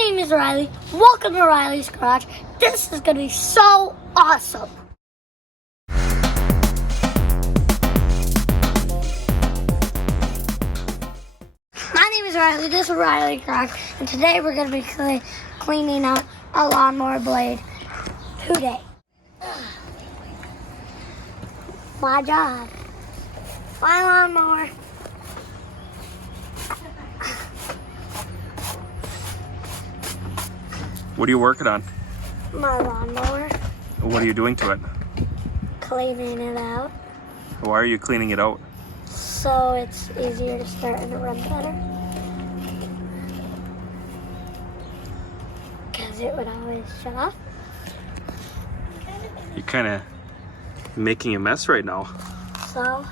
name is Riley. Welcome to Riley's Garage. This is going to be so awesome. My name is Riley. This is Riley's Garage. And today we're going to be cleaning out a lawnmower blade today. My job. My lawnmower. What are you working on? My lawnmower. What are you doing to it? Cleaning it out Why are you cleaning it out? so it's easier to start and to run better. Because it would always shut off. You're kind of making a mess right now. So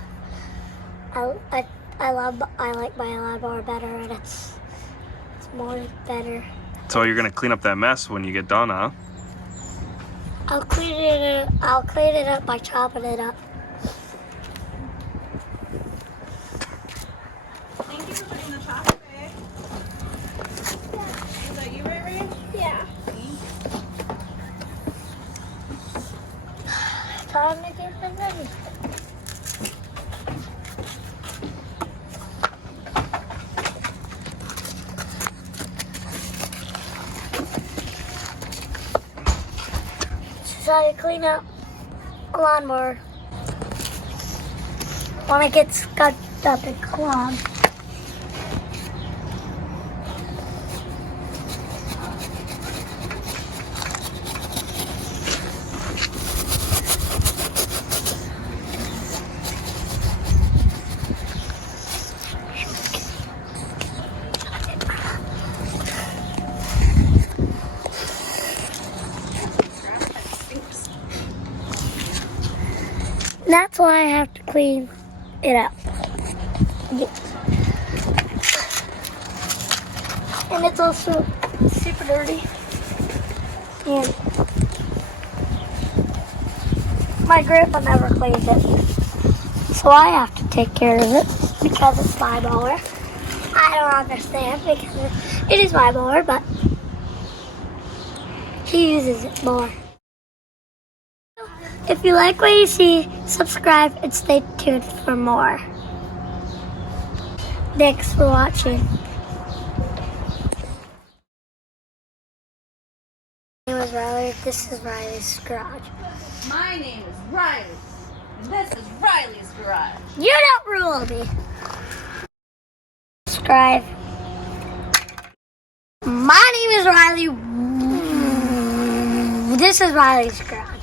I like my lawnmower better, and it's more better. So you're gonna clean up that mess when you get done, huh? I'll clean it up by chopping it up. Thank you for putting the chocolate bag. Is that you, Ray? Yeah. Time to get the ready. So you clean up a lawnmower when it gets scuffed up and clogged. That's why I have to clean it up. Yeah. And it's also super dirty. And my grandpa never cleans it. So I have to take care of it because it's my mower. I don't understand because it is my mower, but he uses it more. If you like what you see, subscribe and stay tuned for more. Thanks for watching. My name is Riley. This is Riley's Garage. My name is Riley. And this is Riley's Garage. You don't rule me. Subscribe. My name is Riley. This is Riley's Garage.